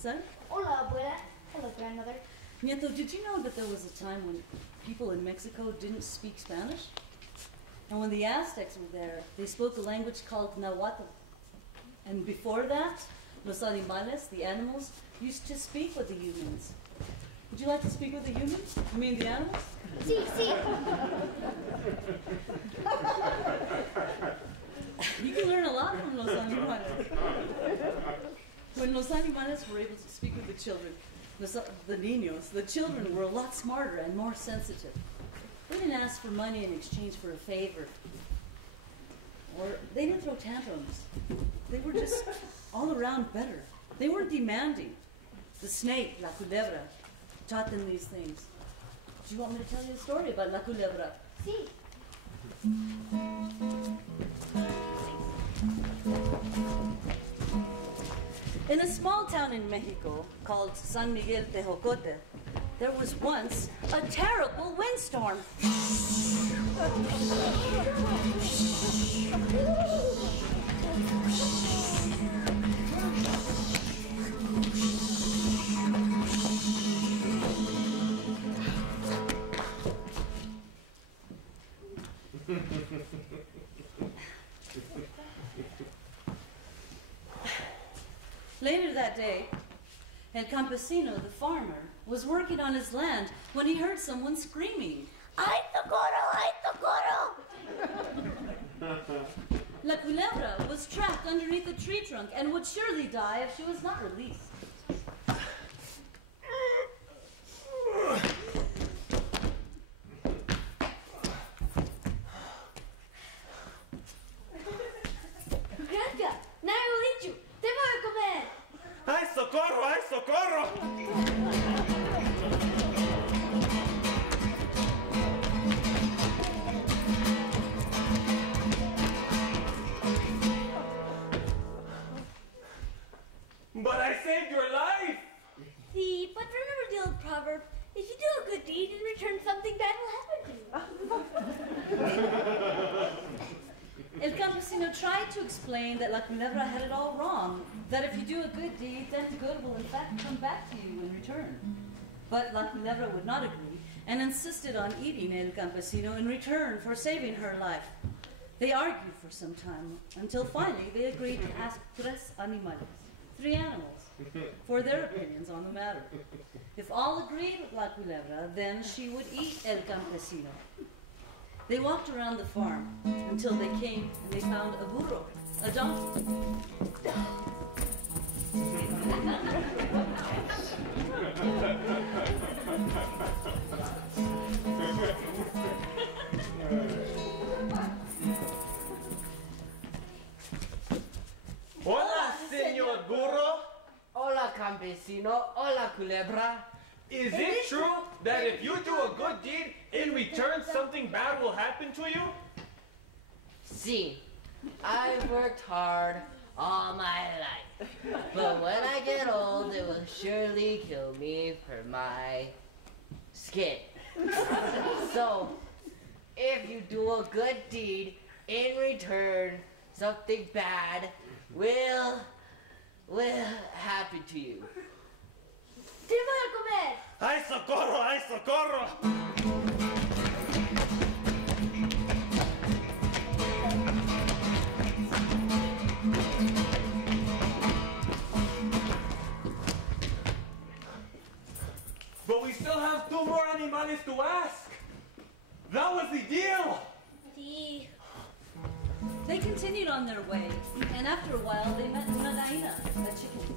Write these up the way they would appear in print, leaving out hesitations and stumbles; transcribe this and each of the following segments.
son? Hola, abuela. Hello, grandmother. Nieto, did you know that there was a time when people in Mexico didn't speak Spanish? And when the Aztecs were there, they spoke a language called Nahuatl. And before that, los animales, the animals, used to speak with the humans. Would you like to speak with the humans? You mean the animals? Sí, sí. You can learn a lot from los animales. When los animales were able to speak with the children, the niños, the children were a lot smarter and more sensitive. They didn't ask for money in exchange for a favor. Or they didn't throw tantrums. They were just all around better. They weren't demanding. The snake, la culebra, taught them these things. Do you want me to tell you a story about la culebra? Sí. In a small town in Mexico called San Miguel Tejocote, there was once a terrible windstorm. Later that day, El Campesino, the farmer, was working on his land when he heard someone screaming, "Ay, socorro! Ay, socorro!" La Culebra was trapped underneath a tree trunk and would surely die if she was not released. Grandpa, now I will eat you. Te voy a comer. ¡Ay, socorro! ¡Ay, socorro! But I saved your life! See, but remember the old proverb, if you do a good deed in return, something bad will happen to you. El Campesino tried to explain that La Culebra had it all wrong, that if you do a good deed, then good will in fact come back to you in return. But La Culebra would not agree and insisted on eating El Campesino in return for saving her life. They argued for some time until finally they agreed to ask tres animales, 3 animals, for their opinions on the matter. If all agreed with La Culebra, then she would eat El Campesino. They walked around the farm until they came and they found a burro, a donkey. Hola, señor burro! Hola, campesino. Hola, culebra. Is it true that if you do a good deed, in return something bad will happen to you? See, I've worked hard all my life, but when I get old, it will surely kill me for my skin. So, if you do a good deed, in return, something bad will happen to you. Te voy a comer. ¡Ay, socorro! ¡Ay, socorro! But we still have 2 more animales to ask. That was the deal. Sí. They continued on their way, and after a while they met una gallina, a chicken.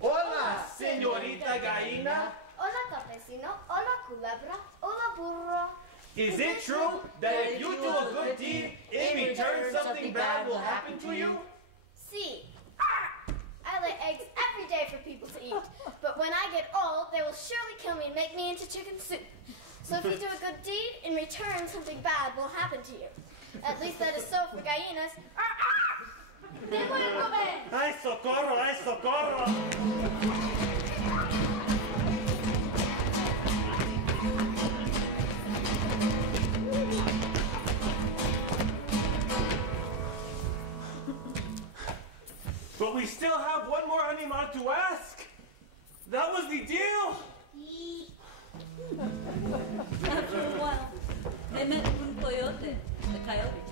Hola, señorita gallina. Hola, campesino. Hola, culebra. Hola, burro. Is it true that if you do a good deed, in return something bad will happen to you? Sí. I lay eggs every day for people to eat, but when I get old, they will surely kill me and make me into chicken soup. So if you do a good deed, in return something bad will happen to you. At least that is so for gallinas. Te voy a comer. ¡Ay, socorro! ¡Ay, socorro! But we still have one more animal to ask. That was the deal. After a while, they met un coyote, the coyote.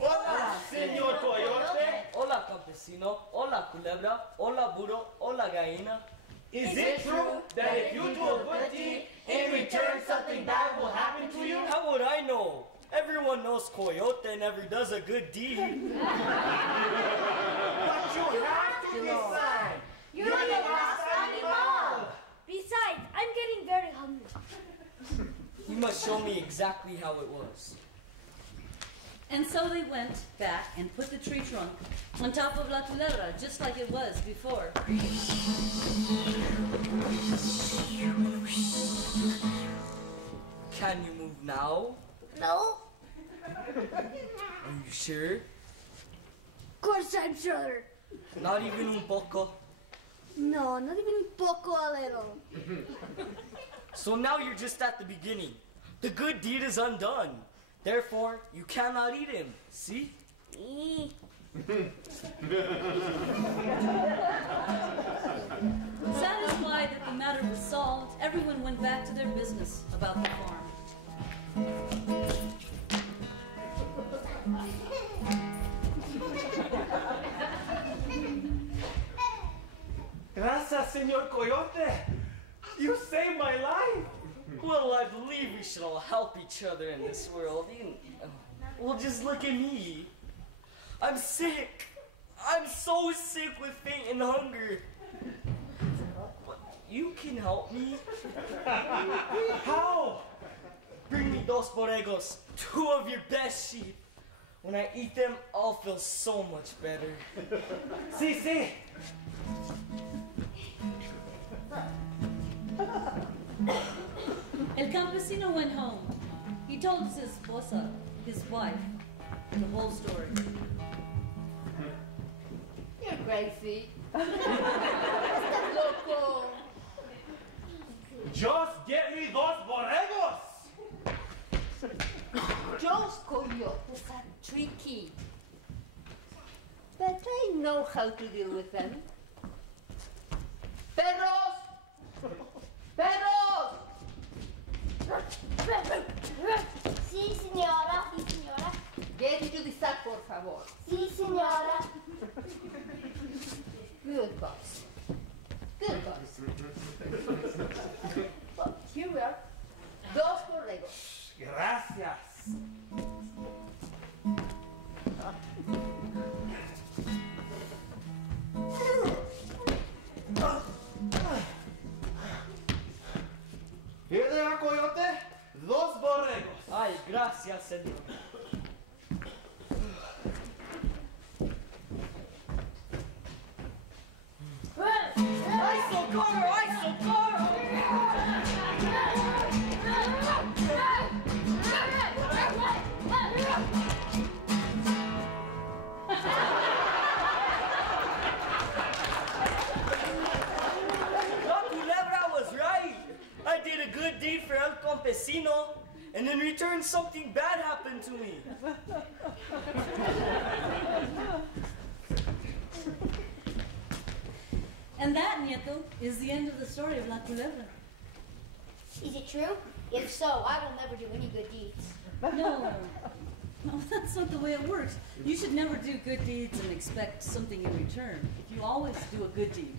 Hola, señor coyote. Hola, campesino. Hola, culebra. Hola, burro. Hola, gallina. Is it true that if you do a good deed, in return something bad will happen to you? How would I know? Everyone knows coyote never does a good deed. But you have to decide. You're the last animal. Besides, I'm getting very hungry. You must show me exactly how it was. And so they went back and put the tree trunk on top of La Culebra, just like it was before. Can you move now? No? Are you sure? Of course I'm sure. Not even un poco. No, not even poco a little. So now you're just at the beginning. The good deed is undone. Therefore, you cannot eat him. See? Satisfied that the matter was solved, everyone went back to their business about the farm. Gracias, señor coyote. You saved my life. Well, I believe we should all help each other in this world. Well, just look at me. I'm sick. I'm so sick with faint and hunger. But you can help me. How? Bring me dos borregos, 2 of your best sheep. When I eat them, I'll feel so much better. Sí, sí. El campesino went home. He told his esposa, his wife, the whole story. You're crazy. Estás loco. Just get me dos borregos. Those coyotes are tricky. But I know how to deal with them. Perros! Perros! Sí, señora. Sí, señora. Get into the sack, por favor. Sí, señora. Good boys. Good boys. Well, here we are. Dos borregos. Gracias. Here they are, coyote. Dos borregos. Ay, gracias, señor. ¡Ay, socorro! ¡Ay, socorro! La Culebra was right. I did a good deed for El Campesino, and in return something bad happened to me. And that, Nieto, is the end of the story of La Culebra. Is it true? If so, I will never do any good deeds. No, that's not the way it works. You should never do good deeds and expect something in return. If you always do a good deed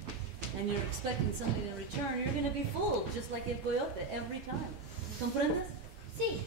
and you're expecting something in return, you're going to be fooled, just like El Coyote, every time. ¿Comprendes? Sí.